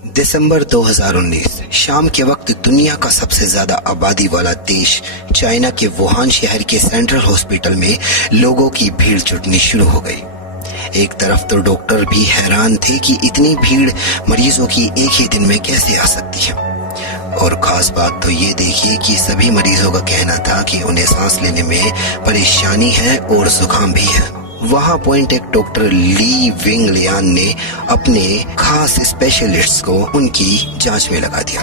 दिसंबर 2019 शाम के वक्त दुनिया का सबसे ज्यादा आबादी वाला देश चाइना के वुहान शहर के सेंट्रल हॉस्पिटल में लोगों की भीड़ जुटनी शुरू हो गई। एक तरफ तो डॉक्टर भी हैरान थे कि इतनी भीड़ मरीजों की एक ही दिन में कैसे आ सकती है। और खास बात तो ये देखिए कि सभी मरीजों का कहना था कि उन्हें सांस लेने में परेशानी है और जुकाम भी है। वहां point doctor Li wing Lian ने अपने खास स्पेशलिस्ट को उनकी जांच में लगा दिया।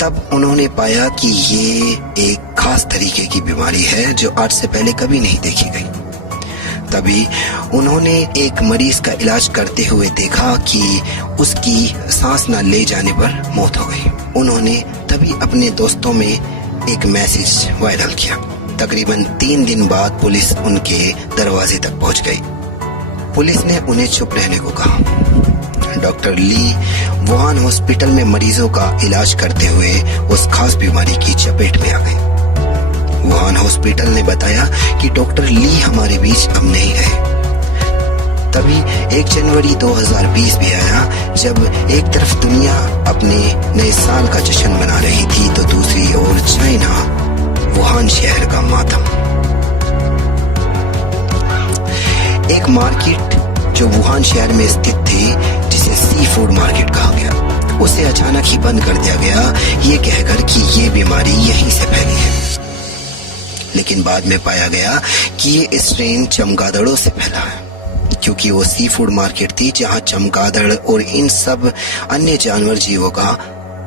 तब उन्होंने पाया कि ये एक खास तरीके की बीमारी है जो आज से पहले कभी नहीं देखी गई। तभी उन्होंने एक मरीज का इलाज करते हुए देखा कि उसकी सांस न ले जाने पर मौत हो गई। उन्होंने तभी अपने दोस्तों में एक मैसेज वायरल किया। तकरीबन 3 दिन बाद पुलिस उनके दरवाजे तक पहुंच गई। पुलिस ने उन्हें चुप रहने को कहा। डॉक्टर ली वुहान हॉस्पिटल में मरीजों का इलाज करते हुए उस खास बीमारी की चपेट में आ गए। वुहान हॉस्पिटल ने बताया कि डॉक्टर ली हमारे बीच अब नहीं है। तभी 1 जनवरी 2020 भी आया, जब एक तरफ दुनिया अपने नए साल का जश्न मना रही थी तो दूसरी ओर चाइना वुहान शहर का मातम। एक मार्केट जो वुहान शहर में स्थित थी, जिसे सी फूड मार्केट कहा गया, उसे अचानक ही बंद कर दिया गया, ये कहकर कि ये बीमारी यहीं से फैली है। लेकिन बाद में पाया गया कि ये स्ट्रेन चमगादड़ों से फैला है, क्योंकि वो सी फूड मार्केट थी जहां चमगादड़ और इन सब अन्य जानवर जीवों का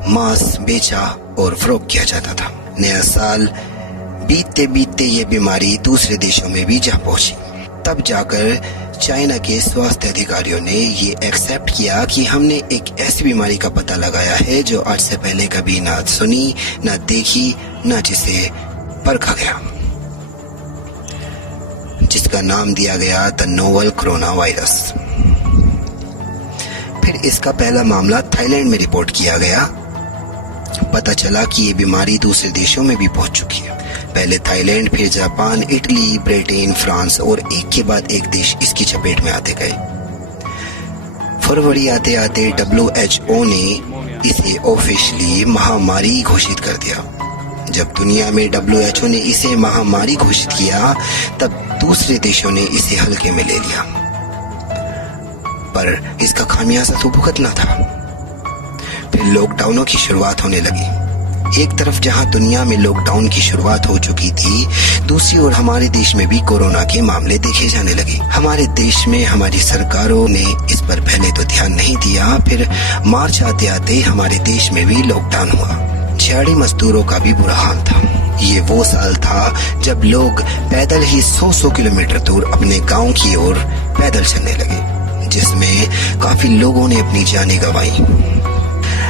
मांस बेचा और फरोख्त किया जाता था। नया साल बीतते बीतते ये बीमारी दूसरे देशों में भी जा पहुंची। तब जाकर चाइना के स्वास्थ्य अधिकारियों ने ये एक्सेप्ट किया कि हमने एक ऐसी बीमारी का पता लगाया है जो आज से पहले कभी ना सुनी, ना देखी, ना जिसे परखा गया, जिसका नाम दिया गया द नोवल कोरोना वायरस। फिर इसका पहला मामला थाईलैंड में रिपोर्ट किया गया। पता चला कि ये बीमारी दूसरे देशों में भी पहुंच चुकी है। पहले थाईलैंड, फिर जापान, इटली, ब्रिटेन, फ्रांस और एक के बाद एक देश इसकी चपेट में आते गए। फरवरी आते आते WHO ने इसे ऑफिशियली महामारी घोषित कर दिया। जब दुनिया में WHO ने इसे महामारी घोषित किया, तब दूसरे देशों ने इसे हल्के में ले लिया, पर इसका खामियाजा तो भुगतना था। फिर लॉकडाउनों की शुरुआत होने लगी। एक तरफ जहां दुनिया में लॉकडाउन की शुरुआत हो चुकी थी, दूसरी ओर हमारे देश में भी कोरोना के मामले देखे जाने लगे। हमारे देश में हमारी सरकारों ने इस पर पहले तो ध्यान नहीं दिया, फिर मार्च आते आते हमारे देश में भी लॉकडाउन हुआ। दिहाड़ी मजदूरों का भी बुरा हाल था। ये वो साल था जब लोग पैदल ही 100 किलोमीटर दूर अपने गांव की ओर पैदल चलने लगे, जिसमें काफी लोगों ने अपनी जानें गंवाई।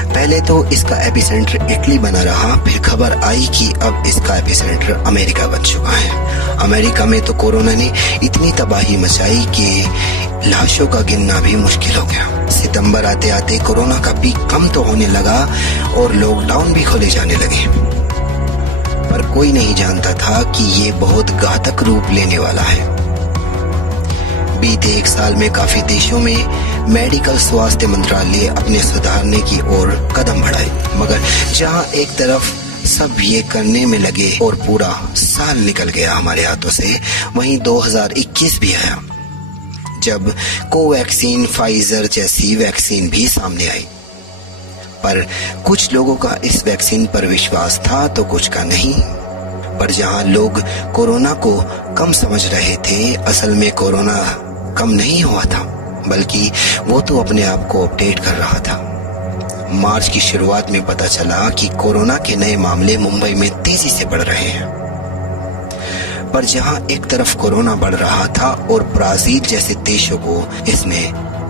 पहले तो इसका एपिसेंटर इटली बना रहा, फिर खबर आई कि अब इसका एपिसेंटर अमेरिका बन चुका है। अमेरिका में तो कोरोना ने इतनी तबाही मचाई कि लाशों का गिनना भी मुश्किल हो गया। सितंबर आते आते कोरोना का पीक कम तो होने लगा और लॉकडाउन भी खोले जाने लगे, पर कोई नहीं जानता था कि ये बहुत घातक रूप लेने वाला है। बीते 1 साल में काफी देशों में मेडिकल स्वास्थ्य मंत्रालय अपने सुधारने की ओर कदम बढ़ाए, मगर जहां एक तरफ सब ये करने में लगे और पूरा साल निकल गया हमारे हाथों से, वहीं 2021 भी आया, जब कोवैक्सीन, फाइजर जैसी वैक्सीन भी सामने आई। पर कुछ लोगों का इस वैक्सीन पर विश्वास था तो कुछ का नहीं। पर जहां लोग कोरोना को कम समझ रहे थे, असल में कोरोना कम नहीं हुआ था, बल्कि वो तो अपने आप को अपडेट कर रहा था। मार्च की शुरुआत में पता चला कि कोरोना के नए मामले मुंबई में तेजी से बढ़ रहे हैं। पर जहां एक तरफ कोरोना बढ़ रहा था और ब्राजील जैसे देशों को इसने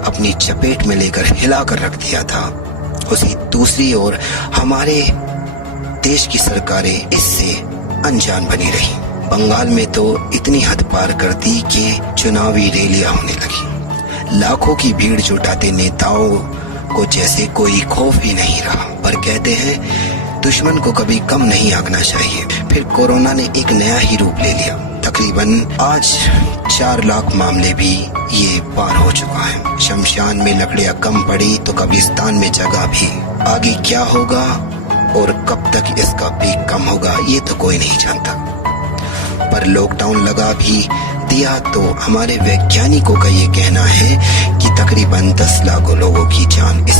अपनी चपेट में लेकर हिला कर रख दिया था, उसी दूसरी ओर हमारे देश की सरकारें इससे अनजान बनी रही। बंगाल में तो इतनी हद पार कर दी कि चुनावी रैलियां होने लगी। लाखों की भीड़ जुटाते नेताओं को जैसे कोई खौफ ही नहीं रहा। पर कहते हैं दुश्मन को कभी कम नहीं आंकना चाहिए। फिर कोरोना ने एक नया ही रूप ले लिया। तकरीबन आज 4 लाख मामले भी ये पार हो चुका है। शमशान में लकड़ियां कम पड़ी तो कब्रिस्तान में जगह भी। आगे क्या होगा और कब तक इसका पीक कम होगा ये तो कोई नहीं जानता। पर लॉकडाउन लगा भी दिया तो हमारे वैज्ञानिकों का ये कहना है कि तकरीबन 10 लाख लोगों की जान इस